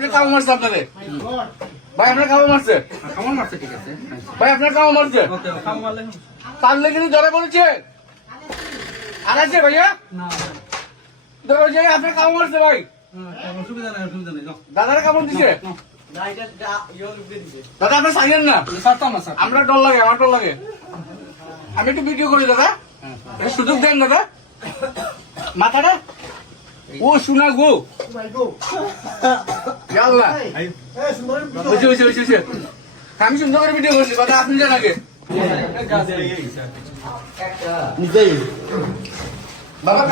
আপনি কামড় মারছে আপনাদের ভাই, আপনার কামড় মারছে? কামড় মারছে, ঠিক আছে ভাই আপনার কামড় মারছে? কামড় মারলে পারলে কিন্তু ধরে পড়েছে আর আছে ভাইয়া ধরে পড়েছে আপনার কামড় মারছে ভাই। অসুবিধা নাই, অসুবিধা নাই। দাদার কামড় দিছে? দাদা আপনার সাইলেন না, আমরা ডর লাগে, আমার ডর লাগে। আমি একটু ভিডিও করি দাদা, একটা সুযোগ দেন দাদা। মাথাটা ও শোনা গো আল্লাহ, আমি সুন্দর করে ভিডিও করছি, কথা আপনি জান আগে। বাবা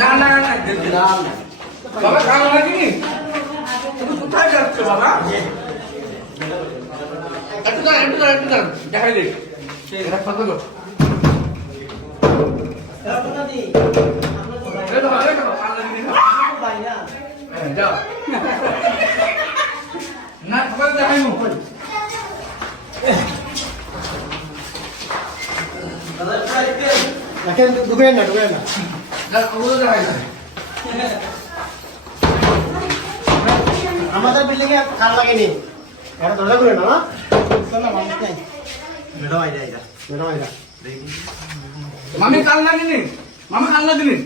না না না বাবা খাওয়া লাগেনি, তুমি কোথায় যাচ্ছ বাবা? একটু দাঁড়ান, একটু দাঁড়ান, একটু দাঁড়ান, দেখাই দিই কত গো। না খবর দেখাই ঢুকেন না ঢুকেন না আমাদের বিল্ডিং এ কার লাগেনি এটা দরজা করে না মামি কাল লাগেনি, মামা কাল লাগেনি,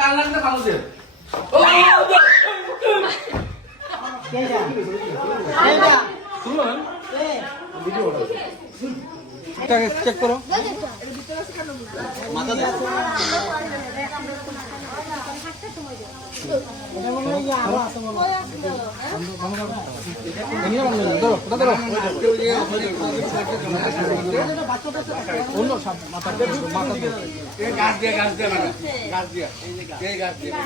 কাল লাগলে খাবো দে। চেক করো। গাছ দিয়ে গাছ দিয়ে গাছ দিয়ে গাছ দিয়ে